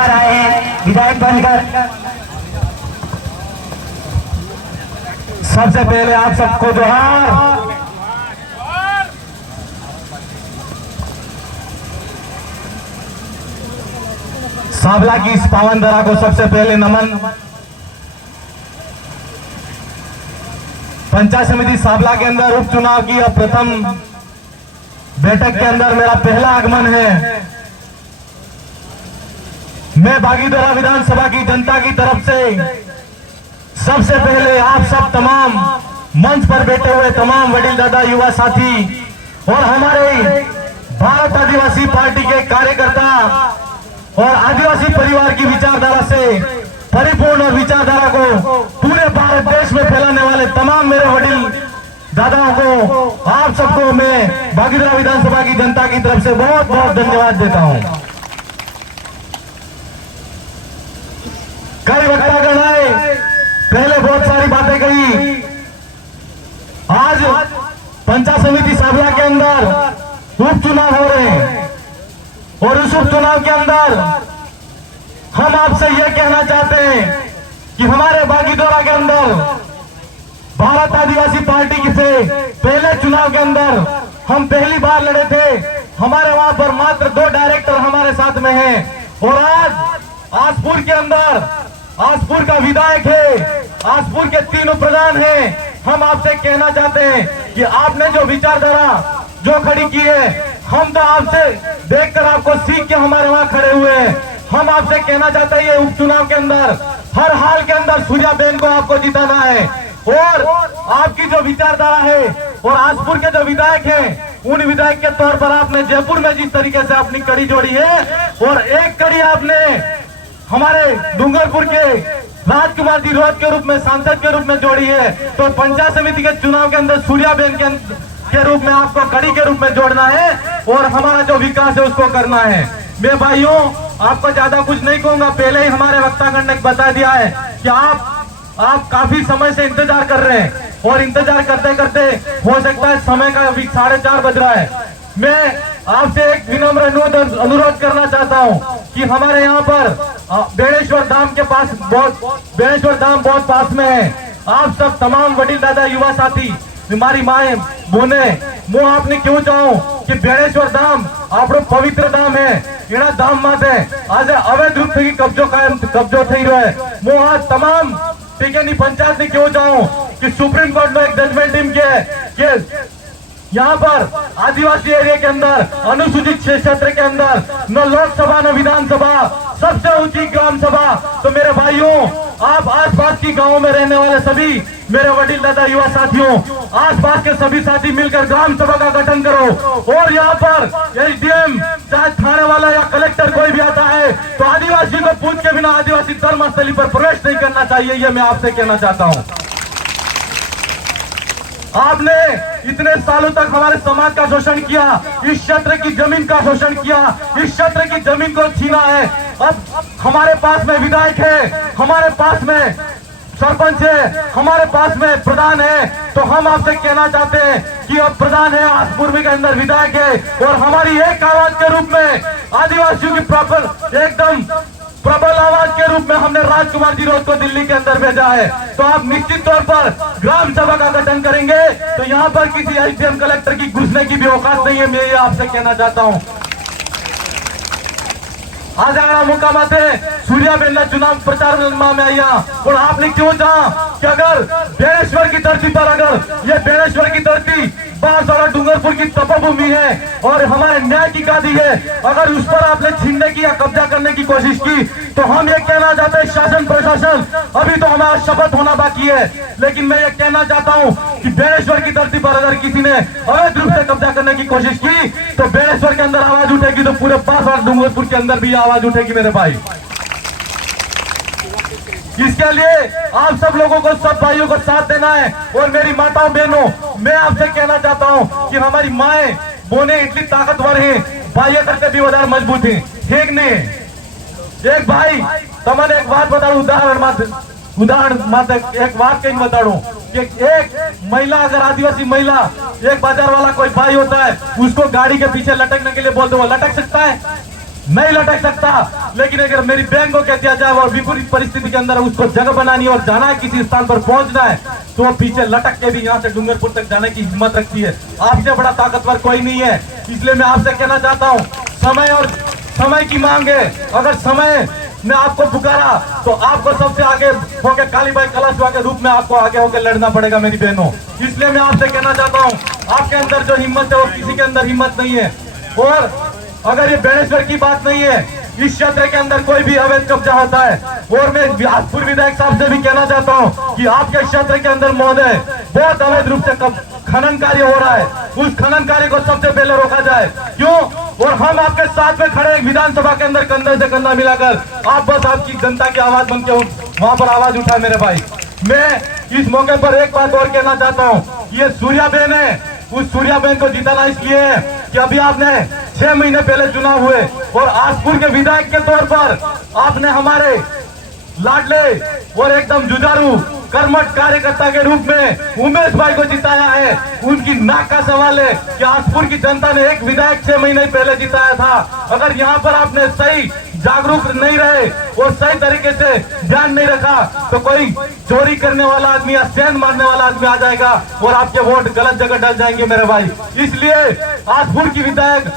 बार आए हैं विधायक बनकर। सबसे पहले आप सबको जोहार। सांवला की इस पावन धरा को सबसे पहले नमन। पंचायत समिति सांवला के अंदर उपचुनाव की प्रथम बैठक के अंदर मेरा पहला आगमन है। मैं बागीधरा विधानसभा की जनता की तरफ से सबसे पहले आप सब तमाम मंच पर बैठे हुए तमाम वडील दादा, युवा साथी और हमारे भारत आदिवासी पार्टी के कार्यकर्ता और आदिवासी परिवार की विचारधारा से परिपूर्ण और विचारधारा को पूरे भारत देश में फैलाने वाले तमाम मेरे वडील दादाओं को, आप सबको मैं बागीधरा विधानसभा की जनता की तरफ से बहुत बहुत धन्यवाद देता हूं। कई वक्तागण आए, पहले बहुत सारी बातें कही। आज पंचायत समिति सांवला के अंदर उपचुनाव हो रहे हैं और उस उपचुनाव के अंदर हम आपसे यह कहना चाहते हैं कि हमारे बागीधरा के अंदर भारत आदिवासी पार्टी की से पहले चुनाव के अंदर हम पहली बार लड़े थे। हमारे वहां पर मात्र 2 डायरेक्टर हमारे साथ में हैं और आज आसपुर के अंदर आसपुर का विधायक है, आसपुर के 3 प्रधान हैं। हम आपसे कहना चाहते हैं कि आपने जो विचारधारा जो खड़ी की है, हम तो आपसे देखकर आपको सीख के हमारे वहां खड़े हुए हैं। हम आपसे कहना चाहते हैं ये उपचुनाव के अंदर हर हाल के अंदर सूर्याबेन को आपको जिताना है और आपकी जो विचारधारा है और आसपुर के जो विधायक हैं, उन विधायक के तौर पर आपने जयपुर में जिस तरीके से अपनी कड़ी जोड़ी है और एक कड़ी आपने हमारे डूंगरपुर के राजकुमार जी रोहत के रूप में सांसद के रूप में जोड़ी है, तो पंचायत समिति के चुनाव के अंदर सूर्याबेन के रूप में आपको कड़ी के रूप में जोड़ना है और हमारा जो विकास है उसको करना है। मैं भाइयों आपको ज्यादा कुछ नहीं कहूंगा, पहले ही हमारे वक्तागण ने बता दिया है कि आप काफी समय से इंतजार कर रहे हैं और इंतजार करते करते हो सकता है समय का 4:30 बज रहा है। मैं आपसे एक विनम्र अनुरोध करना चाहता हूं कि हमारे यहाँ पर बेणेश्वर धाम के पास बेणेश्वर धाम बहुत पास में है। आप सब तमाम वडील दादा, युवा साथी, हमारी माए बोने मु आपने क्यों चाहूं कि बेणेश्वर धाम आपनो पवित्र धाम है। एना धाम माथे आज अवैध रूप से कब्जो થઈ રહ્યો है। मु आज तमाम टीकेनी पंचायत ने क्यों चाहूं कि सुप्रीम कोर्ट में एक जजमेंट टीम के यहाँ पर आदिवासी एरिया के अंदर अनुसूचित क्षेत्र के अंदर न लोकसभा न विधानसभा, सबसे ऊंची ग्राम सभा। तो मेरे भाइयों, आप आसपास की गांवों में रहने वाले सभी मेरे वडील दादा, युवा साथियों, आसपास के सभी साथी मिलकर ग्राम सभा का गठन करो और यहाँ पर एसडीएम चाहे थाने वाला या कलेक्टर कोई भी आता है तो आदिवासी को पूछ के बिना आदिवासी धर्मस्थली पर प्रवेश नहीं करना चाहिए। ये मैं आपसे कहना चाहता हूँ। आपने इतने सालों तक हमारे समाज का शोषण किया, इस क्षेत्र की जमीन का शोषण किया, इस क्षेत्र की जमीन को छीना है। अब हमारे पास में विधायक है, हमारे पास में सरपंच है, हमारे पास में प्रधान है, तो हम आपसे कहना चाहते हैं कि अब प्रधान है, आसपुर के अंदर विधायक है और हमारी एक आवाज के रूप में आदिवासियों की एकदम प्रबल आवाज के रूप में हमने राजकुमार जी रोहत को दिल्ली के अंदर भेजा है। तो आप निश्चित तौर पर ग्राम सभा का गठन करेंगे तो यहाँ पर किसी एसडीएम कलेक्टर की घुसने की भी औकात नहीं है। मैं ये आपसे कहना चाहता हूँ। आज आया मौका माते सूर्याबेन चुनाव प्रचार में आया और आपने क्यों चाहा कि अगर बेणेश्वर की धरती पर, अगर ये बेणेश्वर की धरती बांसवाड़ा डूंगरपुर की तपोभूमि है और हमारे न्याय की गादी है, अगर उस पर आपने छीनने की या कब्जा करने की कोशिश की तो हम ये कहना चाहते हैं शासन प्रशासन, अभी तो हमारा शपथ होना बाकी है, लेकिन मैं ये कहना चाहता हूँ कि बेणेश्वर की धरती पर अगर किसी ने अवैध रूप से कब्जा करने की कोशिश की तो बेणेश्वर के अंदर आवाज उठेगी तो पूरे बांसवाड़ा डूंगरपुर के अंदर भी आवाज उठेगी मेरे भाई। इसके लिए आप सब लोगों को, सब भाइयों को साथ देना है। और मेरी माताओं बहनों, मैं आपसे कहना चाहता हूं कि हमारी माएं बोने इतनी ताकतवर हैं, भाइयों करके भी વધારે मजबूत हैं, ठीक नहीं। एक भाई तमने एक बात बताऊं, उदाहरण मात्र एक बात कहीं बताऊं कि एक महिला, अगर आदिवासी महिला, एक बाजार वाला कोई भाई होता है, उसको गाड़ी के पीछे लटकने के लिए बोलते, वो लटक सकता है? नहीं लटक सकता, लेकिन अगर मेरी बहन को कह दिया जाए और विपरीत परिस्थिति के अंदर उसको जगह बनानी और जाना है, किसी स्थान पर पहुंचना है, तो वो पीछे लटक के भी यहाँ से डूंगरपुर तक जाने की हिम्मत रखती है। आपसे बड़ा ताकतवर कोई नहीं है। इसलिए मैं आपसे कहना चाहता हूँ, समय और समय की मांग है। अगर समय ने आपको पुकारा तो आपको सबसे आगे होकर कालीबाई कलाशवा के रूप में आपको आगे होकर लड़ना पड़ेगा मेरी बहनों। इसलिए मैं आपसे कहना चाहता हूँ, आपके अंदर जो हिम्मत है वो किसी के अंदर हिम्मत नहीं है। और अगर ये बेणेश्वर की बात नहीं है, इस क्षेत्र के अंदर कोई भी अवैध कब्जा होता है। और मैं पूर्व विधायक साहब से भी कहना चाहता हूँ कि आपके क्षेत्र के अंदर महोदय बहुत अवैध रूप से खनन कार्य हो रहा है। उस खनन कार्य को सबसे पहले रोका जाए। क्यों? और हम आपके साथ में खड़े विधानसभा के अंदर कंधे से कंधा मिलाकर, आप बस आपकी जनता की आवाज बन के वहां पर आवाज उठाए मेरे भाई। मैं इस मौके पर एक बात और कहना चाहता हूँ, ये सूर्याबेन है। उस सूर्याबेन को जिताना इसलिए है कि अभी आपने 6 महीने पहले चुनाव हुए और आसपुर के विधायक के तौर पर आपने हमारे लाडले और एकदम जुझारू कर्मठ कार्यकर्ता के रूप में उमेश भाई को जिताया है। उनकी नाक का सवाल है कि आसपुर की जनता ने एक विधायक 6 महीने पहले जिताया था। अगर यहाँ पर आपने सही जागरूक नहीं रहे और सही तरीके से ध्यान नहीं रखा तो कोई चोरी करने वाला आदमी या सेंध मारने वाला आदमी आ जाएगा और आपके वोट गलत जगह डल जाएंगे मेरे भाई। इसलिए आसपुर की विधायक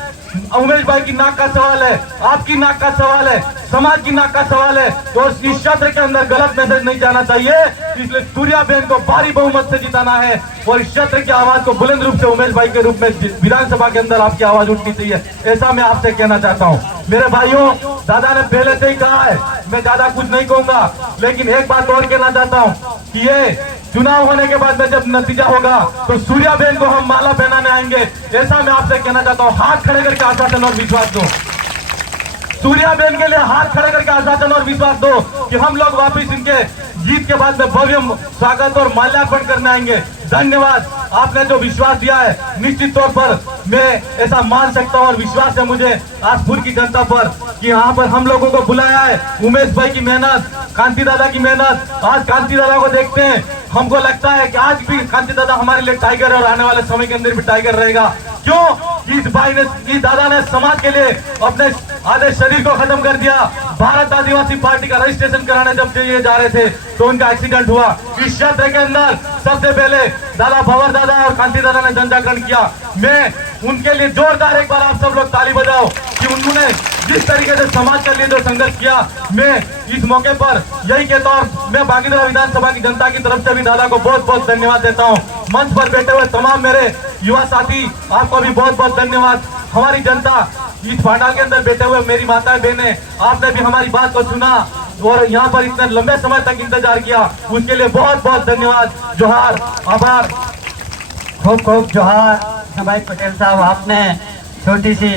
उमेश भाई की नाक का सवाल है, आपकी नाक का सवाल है, समाज की नाक का सवाल है। तो इस क्षेत्र के अंदर गलत मैसेज नहीं जाना चाहिए। इसलिए सूर्याबेन को भारी बहुमत से जिताना है और इस क्षेत्र की आवाज को बुलंद रूप से उमेश भाई के रूप में विधानसभा के अंदर आपकी आवाज उठनी चाहिए। ऐसा मैं आपसे कहना चाहता हूँ मेरे भाइयों। दादा ने पहले से ही कहा है, मैं ज्यादा कुछ नहीं कहूंगा, लेकिन एक बात और कहना चाहता हूँ कि ये चुनाव होने के बाद में जब नतीजा होगा तो सूर्याबेन को हम माला पहनाने आएंगे। ऐसा मैं आपसे कहना चाहता हूँ। हाथ खड़े करके आश्वासन और विश्वास दो, सूर्याबेन के लिए हाथ खड़े करके आश्वासन और विश्वास दो कि हम लोग वापिस इनके जीत के बाद में भव्य स्वागत और माल्यार्पण करने आएंगे। धन्यवाद, आपने जो विश्वास दिया है निश्चित तौर पर मैं ऐसा मान सकता हूं और विश्वास है मुझे आसपुर की जनता पर कि यहाँ पर हम लोगों को बुलाया है। उमेश भाई की मेहनत, कांति दादा की मेहनत, आज कांति दादा को देखते हैं, हमको लगता है कि आज भी कांति दादा हमारे लिए टाइगर है और आने वाले समय के अंदर भी टाइगर रहेगा। क्यों? इस भाई ने, इस दादा ने समाज के लिए अपने आधे शरीर को खत्म कर दिया। भारत आदिवासी पार्टी का रजिस्ट्रेशन कराने जब ये जा रहे थे तो उनका एक्सीडेंट हुआ। इस क्षेत्र के अंदर सबसे पहले दादा भंवर दादा और कांति दादा ने जन जागरण किया। मैं उनके लिए जोरदार एक बार आप सब लोग ताली बजाओ कि उन्होंने जिस तरीके से समाज के लिए जो संघर्ष किया। मैं इस मौके पर यही कहता हूँ, मैं बागीदरा विधानसभा की जनता की तरफ से भी दादा को बहुत बहुत धन्यवाद देता हूँ। मंच पर बैठे हुए तमाम मेरे युवा साथी, आपको भी बहुत बहुत धन्यवाद। हमारी जनता इस पांडाल के अंदर बैठे हुए मेरी माताएं बहनें, आपने भी हमारी बात को सुना और यहाँ पर इतने लंबे समय तक इंतजार किया, उसके लिए बहुत बहुत धन्यवाद। जोहार, आभार, खूब खूब जोहार भाई पटेल साहब। आपने छोटी सी